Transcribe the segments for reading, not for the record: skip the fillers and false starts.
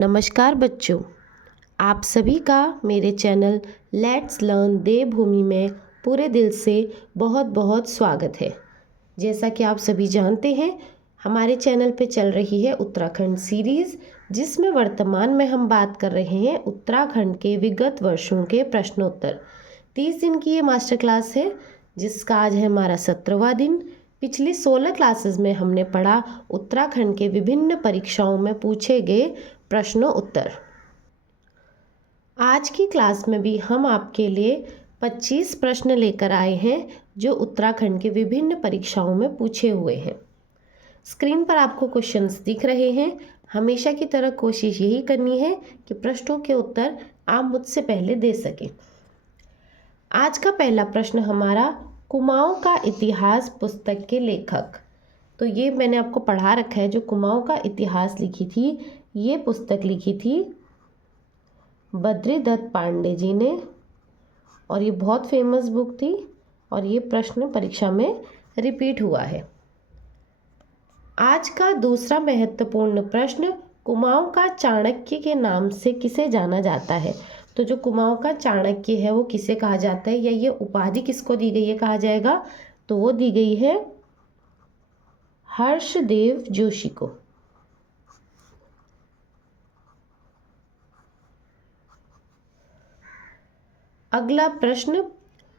नमस्कार बच्चों, आप सभी का मेरे चैनल लेट्स लर्न देवभूमि में पूरे दिल से बहुत बहुत स्वागत है। जैसा कि आप सभी जानते हैं, हमारे चैनल पे चल रही है उत्तराखंड सीरीज़, जिसमें वर्तमान में हम बात कर रहे हैं उत्तराखंड के विगत वर्षों के प्रश्नोत्तर। 30 दिन की ये मास्टर क्लास है, जिसका आज है हमारा 17वां दिन। पिछली 16 क्लासेस में हमने पढ़ा उत्तराखंड के विभिन्न परीक्षाओं में पूछे गए प्रश्नों उत्तर। आज की क्लास में भी हम आपके लिए 25 प्रश्न लेकर आए हैं जो उत्तराखंड के विभिन्न परीक्षाओं में पूछे हुए हैं। स्क्रीन पर आपको क्वेश्चंस दिख रहे हैं। हमेशा की तरह कोशिश यही करनी है कि प्रश्नों के उत्तर आप मुझसे पहले दे सकें। आज का पहला प्रश्न हमारा, कुमाऊं का इतिहास पुस्तक के लेखक। तो ये मैंने आपको पढ़ा रखा है। जो कुमाऊं का इतिहास लिखी थी, ये पुस्तक लिखी थी बद्रीदत्त पांडे जी ने, और ये बहुत फेमस बुक थी और ये प्रश्न परीक्षा में रिपीट हुआ है। आज का दूसरा महत्वपूर्ण प्रश्न, कुमाऊं का चाणक्य के नाम से किसे जाना जाता है। तो जो कुमाऊं का चाणक्य है वो किसे कहा जाता है, या ये उपाधि किसको दी गई है कहा जाएगा, तो वो दी गई है हर्षदेव जोशी को। अगला प्रश्न,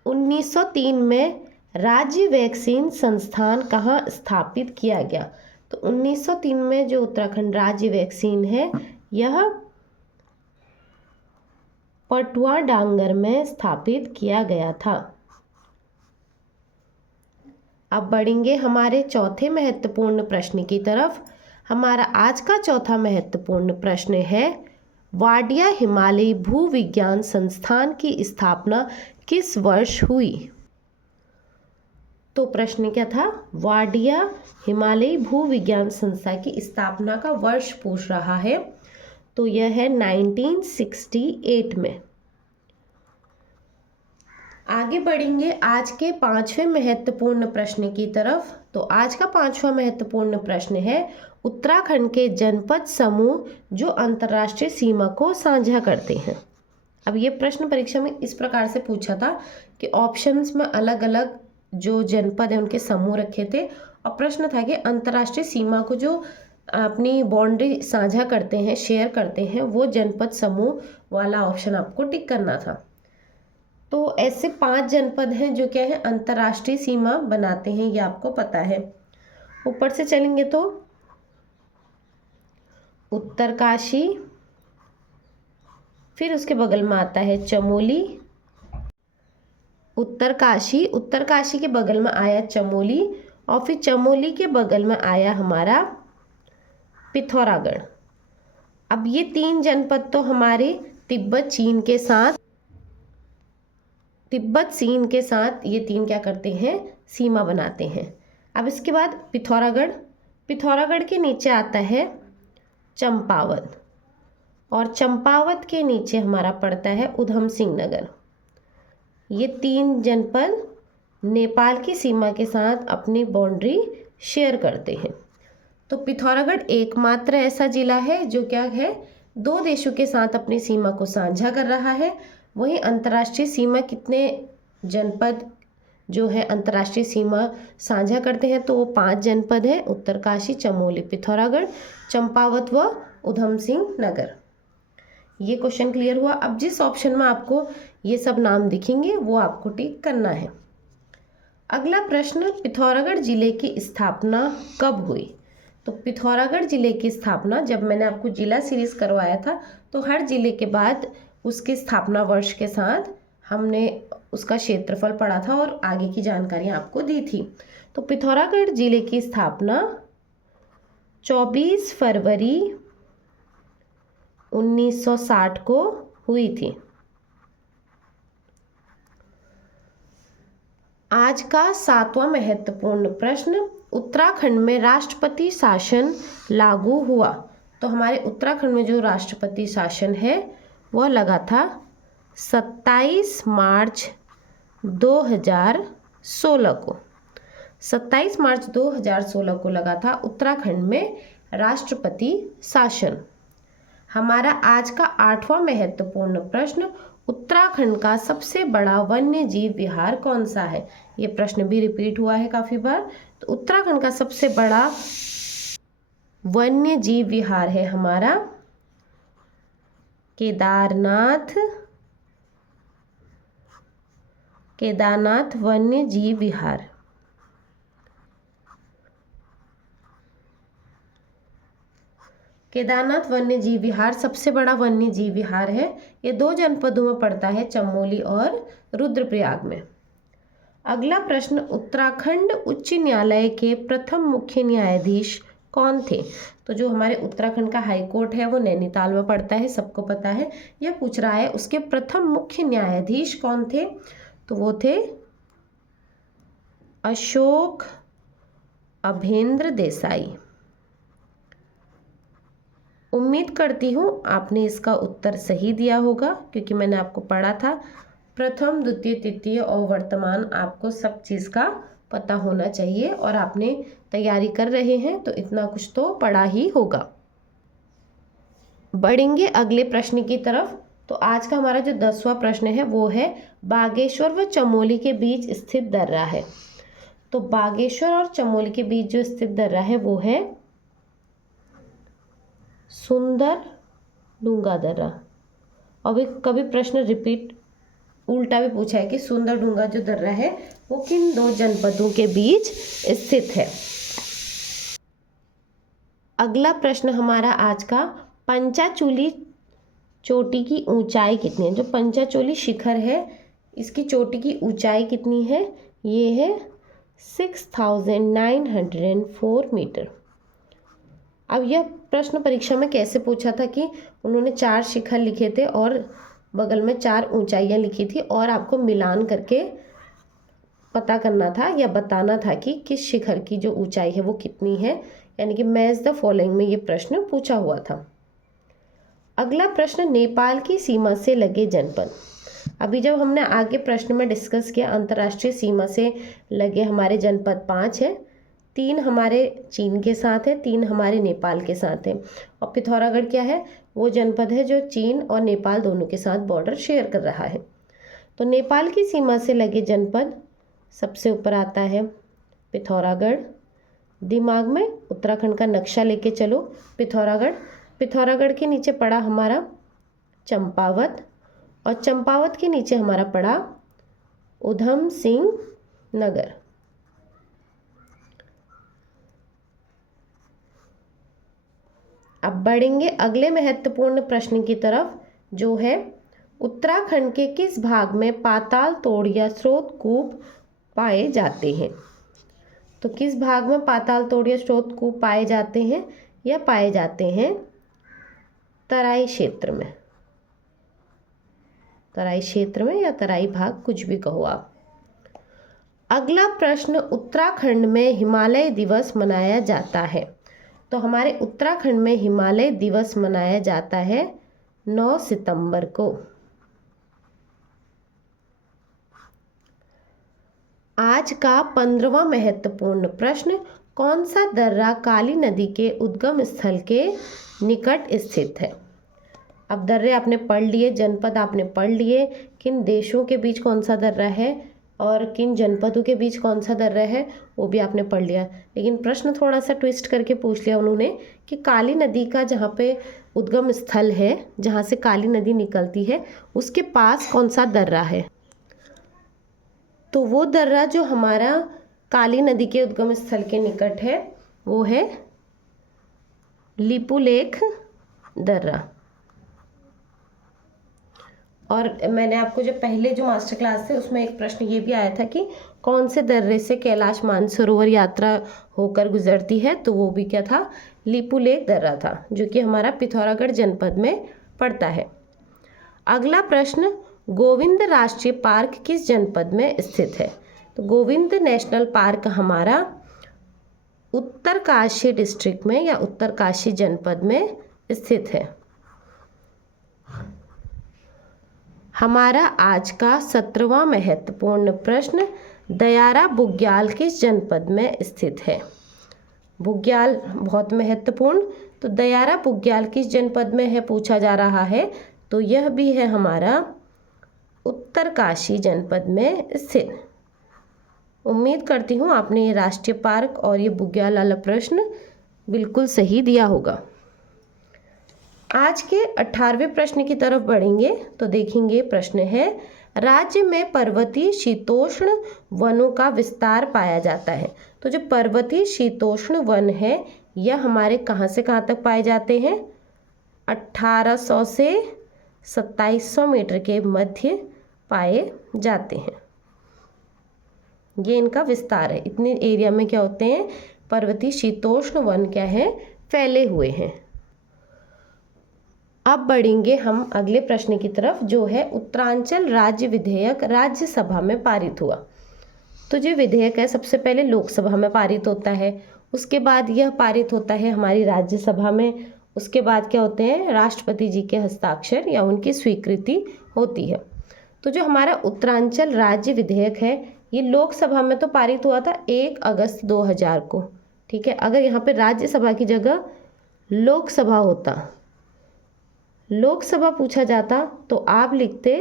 1903 में राज्य वैक्सीन संस्थान कहाँ स्थापित किया गया। तो 1903 में जो उत्तराखंड राज्य वैक्सीन है, यह पटुआ डांगर में स्थापित किया गया था। अब बढ़ेंगे हमारे चौथे महत्वपूर्ण प्रश्न की तरफ। हमारा आज का चौथा महत्वपूर्ण प्रश्न है, वाडिया हिमालयी भूविज्ञान संस्थान की स्थापना किस वर्ष हुई। तो प्रश्न क्या था, वाडिया हिमालयी भूविज्ञान संस्था की स्थापना का वर्ष पूछ रहा है। तो यह है 1968 में। आगे बढ़ेंगे आज के पांचवें महत्वपूर्ण प्रश्न की तरफ। तो आज का पांचवा महत्वपूर्ण प्रश्न है, उत्तराखंड के जनपद समूह जो अंतर्राष्ट्रीय सीमा को साझा करते हैं। अब ये प्रश्न परीक्षा में इस प्रकार से पूछा था कि ऑप्शंस में अलग अलग जो जनपद है उनके समूह रखे थे, और प्रश्न था कि अंतर्राष्ट्रीय सीमा को जो अपनी बाउंड्री साझा करते हैं, शेयर करते हैं, वो जनपद समूह वाला ऑप्शन आपको टिक करना था। तो ऐसे 5 जनपद हैं जो क्या है, अंतर्राष्ट्रीय सीमा बनाते हैं, ये आपको पता है। ऊपर से चलेंगे तो उत्तरकाशी, फिर उसके बगल में आता है चमोली। उत्तरकाशी के बगल में आया चमोली, और फिर चमोली के बगल में आया हमारा पिथौरागढ़। अब ये 3 जनपद तो हमारे तिब्बत चीन के साथ ये 3 क्या करते हैं, सीमा बनाते हैं। अब इसके बाद पिथौरागढ़ के नीचे आता है चंपावत, और चंपावत के नीचे हमारा पड़ता है उधम सिंह नगर। ये 3 जनपद नेपाल की सीमा के साथ अपनी बाउंड्री शेयर करते हैं। तो पिथौरागढ़ एकमात्र ऐसा जिला है जो क्या है, 2 देशों के साथ अपनी सीमा को साझा कर रहा है। वहीं अंतर्राष्ट्रीय सीमा कितने जनपद जो है अंतर्राष्ट्रीय सीमा साझा करते हैं, तो वो 5 जनपद हैं, उत्तरकाशी, चमोली, पिथौरागढ़, चंपावत व उधम सिंह नगर। ये क्वेश्चन क्लियर हुआ। अब जिस ऑप्शन में आपको ये सब नाम दिखेंगे वो आपको टिक करना है। अगला प्रश्न, पिथौरागढ़ जिले की स्थापना कब हुई। तो पिथौरागढ़ जिले की स्थापना, जब मैंने आपको जिला सीरीज करवाया था, तो हर जिले के बाद उसकी स्थापना वर्ष के साथ हमने उसका क्षेत्रफल पढ़ा था और आगे की जानकारियाँ आपको दी थी। तो पिथौरागढ़ जिले की स्थापना 24 फरवरी 1960 को हुई थी। आज का 7वां महत्वपूर्ण प्रश्न, उत्तराखंड में राष्ट्रपति शासन लागू हुआ। तो हमारे उत्तराखंड में जो राष्ट्रपति शासन है वह लगा था 27 मार्च 2016 को। 27 मार्च 2016 को लगा था उत्तराखंड में राष्ट्रपति शासन। हमारा आज का 8वां महत्वपूर्ण प्रश्न, उत्तराखंड का सबसे बड़ा वन्य जीव विहार कौन सा है। ये प्रश्न भी रिपीट हुआ है काफी बार। तो उत्तराखंड का सबसे बड़ा वन्य जीव विहार है हमारा केदारनाथ वन्य जीव विहार। केदारनाथ वन्य जीव विहार सबसे बड़ा वन्य जीव विहार है। ये 2 जनपदों में पड़ता है, चमोली और रुद्रप्रयाग में। अगला प्रश्न, उत्तराखंड उच्च न्यायालय के प्रथम मुख्य न्यायाधीश कौन थे। तो जो हमारे उत्तराखंड का हाई कोर्ट है वो नैनीताल में पड़ता है, सबको पता है। यह पूछ रहा है उसके प्रथम मुख्य न्यायाधीश कौन थे। तो वो थे अशोक अभेंद्र देसाई। उम्मीद करती हूँ आपने इसका उत्तर सही दिया होगा, क्योंकि मैंने आपको पढ़ा था प्रथम, द्वितीय, तृतीय और वर्तमान, आपको सब चीज़ का पता होना चाहिए और आपने तैयारी कर रहे हैं तो इतना कुछ तो पढ़ा ही होगा। बढ़ेंगे अगले प्रश्न की तरफ। तो आज का हमारा जो 10वां प्रश्न है वो है, बागेश्वर व चमोली के बीच स्थित दर्रा है। तो बागेश्वर और चमोली के बीच जो स्थित दर्रा है वो है सुंदर डूंगा दर्रा। और कभी प्रश्न रिपीट उल्टा भी पूछा है कि सुंदर डूंगा जो दर्रा है वो किन 2 जनपदों के बीच स्थित है। अगला प्रश्न हमारा आज का, पंचाचूली चोटी की ऊंचाई कितनी है। जो पंचाचूली शिखर है इसकी चोटी की ऊंचाई कितनी है। ये है 6904 मीटर। अब यह प्रश्न परीक्षा में कैसे पूछा था कि उन्होंने 4 शिखर लिखे थे और बगल में 4 ऊंचाइयाँ लिखी थी और आपको मिलान करके पता करना था या बताना था कि किस शिखर की जो ऊंचाई है वो कितनी है, यानी कि मैच द फॉलोइंग में ये प्रश्न पूछा हुआ था। अगला प्रश्न, नेपाल की सीमा से लगे जनपद। अभी जब हमने आगे प्रश्न में डिस्कस किया, अंतर्राष्ट्रीय सीमा से लगे हमारे जनपद 5 है, 3 हमारे चीन के साथ है, 3 हमारे नेपाल के साथ है। और पिथौरागढ़ क्या है, वो जनपद है जो चीन और नेपाल दोनों के साथ बॉर्डर शेयर कर रहा है। तो नेपाल की सीमा से लगे जनपद सबसे ऊपर आता है पिथौरागढ़। दिमाग में उत्तराखंड का नक्शा लेके चलो। पिथौरागढ़ के नीचे पड़ा हमारा चंपावत और चंपावत के नीचे हमारा पड़ा उधम सिंह नगर। अब बढ़ेंगे अगले महत्वपूर्ण प्रश्न की तरफ, जो है उत्तराखंड के किस भाग में पाताल तोड़ या स्रोत कूप पाए जाते हैं। तो किस भाग में पाताल तोड़ या स्रोत कूप पाए जाते हैं। या पाए जाते हैं तराई क्षेत्र में। तराई क्षेत्र में या तराई भाग, कुछ भी कहो आप। अगला प्रश्न, उत्तराखंड में हिमालय दिवस मनाया जाता है। तो हमारे उत्तराखंड में हिमालय दिवस मनाया जाता है 9 सितंबर को। आज का 15वां महत्वपूर्ण प्रश्न, कौन सा दर्रा काली नदी के उद्गम स्थल के निकट स्थित है। अब दर्रे आपने पढ़ लिए, जनपद आपने पढ़ लिए, किन देशों के बीच कौन सा दर्रा है और किन जनपदों के बीच कौन सा दर्रा है वो भी आपने पढ़ लिया। लेकिन प्रश्न थोड़ा सा ट्विस्ट करके पूछ लिया उन्होंने कि काली नदी का जहाँ पे उद्गम स्थल है, जहाँ से काली नदी निकलती है, उसके पास कौन सा दर्रा है। तो वो दर्रा जो हमारा काली नदी के उद्गम स्थल के निकट है वो है लिपुलेख दर्रा। और मैंने आपको जो पहले जो मास्टर क्लास थे उसमें एक प्रश्न ये भी आया था कि कौन से दर्रे से कैलाश मानसरोवर यात्रा होकर गुजरती है। तो वो भी क्या था, लिपुलेख दर्रा था, जो कि हमारा पिथौरागढ़ जनपद में पड़ता है। अगला प्रश्न, गोविंद राष्ट्रीय पार्क किस जनपद में स्थित है। तो गोविंद नेशनल पार्क हमारा उत्तरकाशी डिस्ट्रिक्ट में या उत्तरकाशी जनपद में स्थित है। हमारा आज का 17वां महत्वपूर्ण प्रश्न, दयारा बुग्याल किस जनपद में स्थित है। बुग्याल बहुत महत्वपूर्ण, तो दयारा बुग्याल किस जनपद में है पूछा जा रहा है, तो यह भी है हमारा उत्तरकाशी जनपद में स्थित। उम्मीद करती हूँ आपने ये राष्ट्रीय पार्क और ये बुग्याल वाला प्रश्न बिल्कुल सही दिया होगा। आज के 18वें प्रश्न की तरफ बढ़ेंगे तो देखेंगे प्रश्न है, राज्य में पर्वतीय शीतोष्ण वनों का विस्तार पाया जाता है। तो जो पर्वतीय शीतोष्ण वन है यह हमारे कहाँ से कहाँ तक पाए जाते हैं, 1800 से 2700 मीटर के मध्य पाए जाते हैं। ये इनका विस्तार है, इतने एरिया में क्या होते हैं, पर्वतीय शीतोष्ण वन क्या है, फैले हुए हैं। अब बढ़ेंगे हम अगले प्रश्न की तरफ जो है उत्तरांचल राज्य विधेयक राज्यसभा में पारित हुआ। तो जो विधेयक है सबसे पहले लोकसभा में पारित होता है, उसके बाद यह पारित होता है हमारी राज्यसभा में, उसके बाद क्या होते हैं, राष्ट्रपति जी के हस्ताक्षर या उनकी स्वीकृति होती है। तो जो हमारा उत्तरांचल राज्य विधेयक है ये लोकसभा में तो पारित हुआ था 1 अगस्त 2000 को, ठीक है। अगर यहाँ पे राज्यसभा की जगह लोकसभा होता, लोकसभा पूछा जाता तो आप लिखते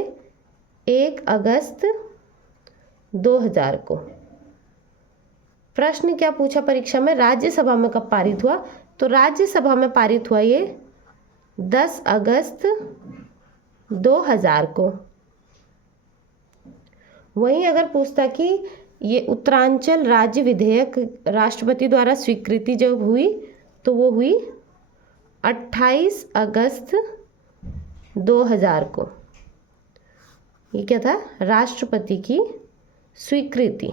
1 अगस्त 2000 को। प्रश्न क्या पूछा परीक्षा में, राज्यसभा में कब पारित हुआ, तो राज्यसभा में पारित हुआ ये 10 अगस्त 2000 को। वहीं अगर पूछता कि ये उत्तरांचल राज्य विधेयक राष्ट्रपति द्वारा स्वीकृति जब हुई तो वो हुई 28 अगस्त 2000 को। ये क्या था, राष्ट्रपति की स्वीकृति।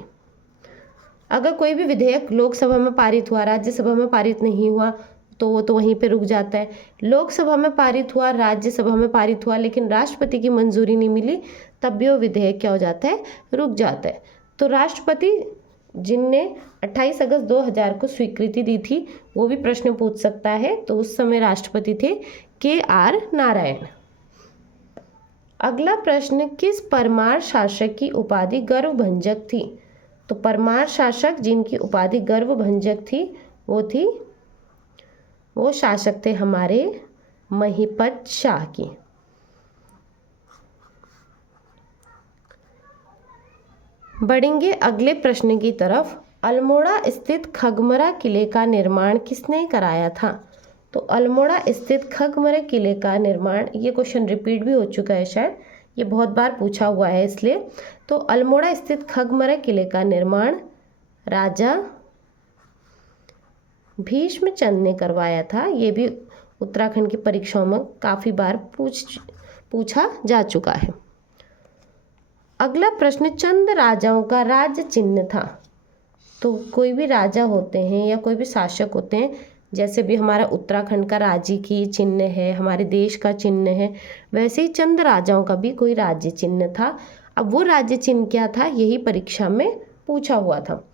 अगर कोई भी विधेयक लोकसभा में पारित हुआ, राज्यसभा में पारित नहीं हुआ तो वो तो वहीं पे रुक जाता है। लोकसभा में पारित हुआ, राज्यसभा में पारित हुआ लेकिन राष्ट्रपति की मंजूरी नहीं मिली, तब भी वो विधेयक क्या हो जाता है, रुक जाता है। तो राष्ट्रपति जिनने 28 अगस्त 2000 को स्वीकृति दी थी वो भी प्रश्न पूछ सकता है, तो उस समय राष्ट्रपति थे KR नारायण। अगला प्रश्न, किस परमार शासक की उपाधि गर्वभंजक थी, तो परमार शासक जिनकी उपाधि गर्वभंजक थी वो शासक थे हमारे महिपत शाह की। बढ़ेंगे अगले प्रश्न की तरफ, अल्मोड़ा स्थित खगमरा किले का निर्माण किसने कराया था, तो अल्मोड़ा स्थित खगमरा किले का निर्माण, ये क्वेश्चन रिपीट भी हो चुका है शायद, ये बहुत बार पूछा हुआ है इसलिए। तो अल्मोड़ा स्थित खगमरा किले का निर्माण राजा भीष्मचंद ने करवाया था। ये भी उत्तराखंड की परीक्षाओं में काफ़ी बार पूछा जा चुका है। अगला प्रश्न, चंद राजाओं का राज्य चिन्ह था, तो कोई भी राजा होते हैं या कोई भी शासक होते हैं, जैसे भी हमारा उत्तराखंड का राज्य की चिन्ह है, हमारे देश का चिन्ह है, वैसे ही चंद राजाओं का भी कोई राज्य चिन्ह था। अब वो राज्य चिन्ह क्या था, यही परीक्षा में पूछा हुआ था।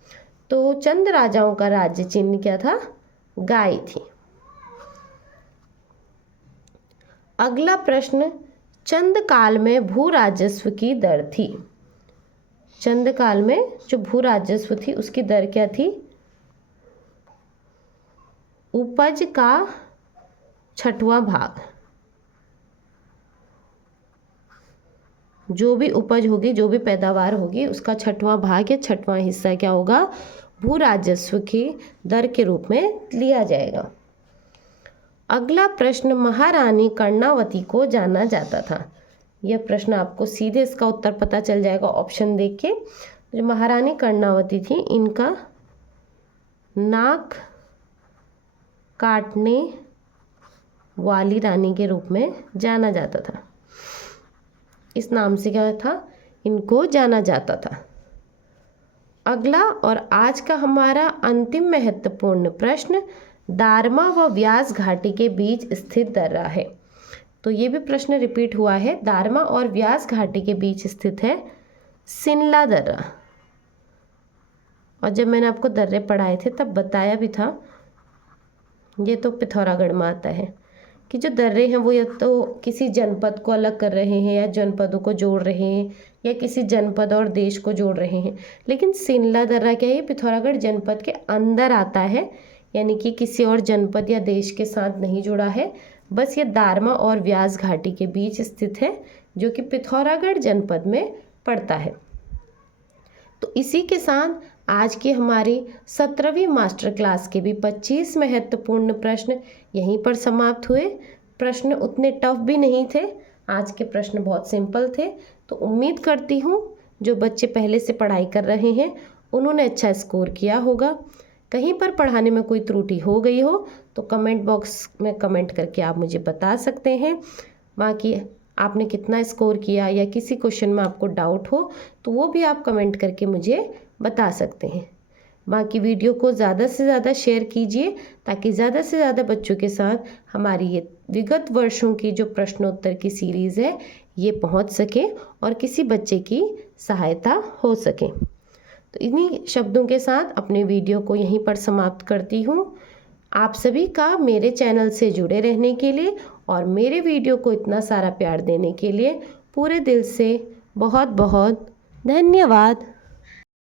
तो चंद राजाओं का राज्य चिन्ह क्या था, गाय थी। अगला प्रश्न, चंद काल में भू राजस्व की दर थी, चंद काल में जो भू राजस्व थी उसकी दर क्या थी, उपज का 6वां भाग, जो भी उपज होगी, जो भी पैदावार होगी उसका 6वां भाग या 6वां हिस्सा क्या होगा, भू राजस्व की दर के रूप में लिया जाएगा। अगला प्रश्न, महारानी कर्णावती को जाना जाता था, यह प्रश्न आपको सीधे इसका उत्तर पता चल जाएगा ऑप्शन देख के। जो महारानी कर्णावती थी इनका नाक काटने वाली रानी के रूप में जाना जाता था, इस नाम से क्या था, इनको जाना जाता था। अगला और आज का हमारा अंतिम महत्वपूर्ण प्रश्न, दारमा व व्यास घाटी के बीच स्थित दर्रा है, तो ये भी प्रश्न रिपीट हुआ है, दारमा और व्यास घाटी के बीच स्थित है सिनला दर्रा। और जब मैंने आपको दर्रे पढ़ाए थे तब बताया भी था, ये तो पिथौरागढ़ में आता है कि जो दर्रे हैं वो या तो किसी जनपद को अलग कर रहे हैं या जनपदों को जोड़ रहे हैं या किसी जनपद और देश को जोड़ रहे हैं, लेकिन सिनला दर्रा क्या है, ये पिथौरागढ़ जनपद के अंदर आता है, यानी कि किसी और जनपद या देश के साथ नहीं जुड़ा है, बस ये दारमा और व्यास घाटी के बीच स्थित है, जो कि पिथौरागढ़ जनपद में पड़ता है। तो इसी के साथ आज की हमारी 17वीं मास्टर क्लास के भी 25 महत्वपूर्ण प्रश्न यहीं पर समाप्त हुए। प्रश्न उतने टफ भी नहीं थे, आज के प्रश्न बहुत सिंपल थे। तो उम्मीद करती हूँ जो बच्चे पहले से पढ़ाई कर रहे हैं उन्होंने अच्छा स्कोर किया होगा। कहीं पर पढ़ाने में कोई त्रुटि हो गई हो तो कमेंट बॉक्स में कमेंट करके आप मुझे बता सकते हैं। बाकी आपने कितना स्कोर किया या किसी क्वेश्चन में आपको डाउट हो तो वो भी आप कमेंट करके मुझे बता सकते हैं। बाकी वीडियो को ज़्यादा से ज़्यादा शेयर कीजिए ताकि ज़्यादा से ज़्यादा बच्चों के साथ हमारी ये विगत वर्षों की जो प्रश्नोत्तर की सीरीज़ है ये पहुंच सके और किसी बच्चे की सहायता हो सके। तो इन्हीं शब्दों के साथ अपने वीडियो को यहीं पर समाप्त करती हूँ। आप सभी का मेरे चैनल से जुड़े रहने के लिए और मेरे वीडियो को इतना सारा प्यार देने के लिए पूरे दिल से बहुत बहुत धन्यवाद।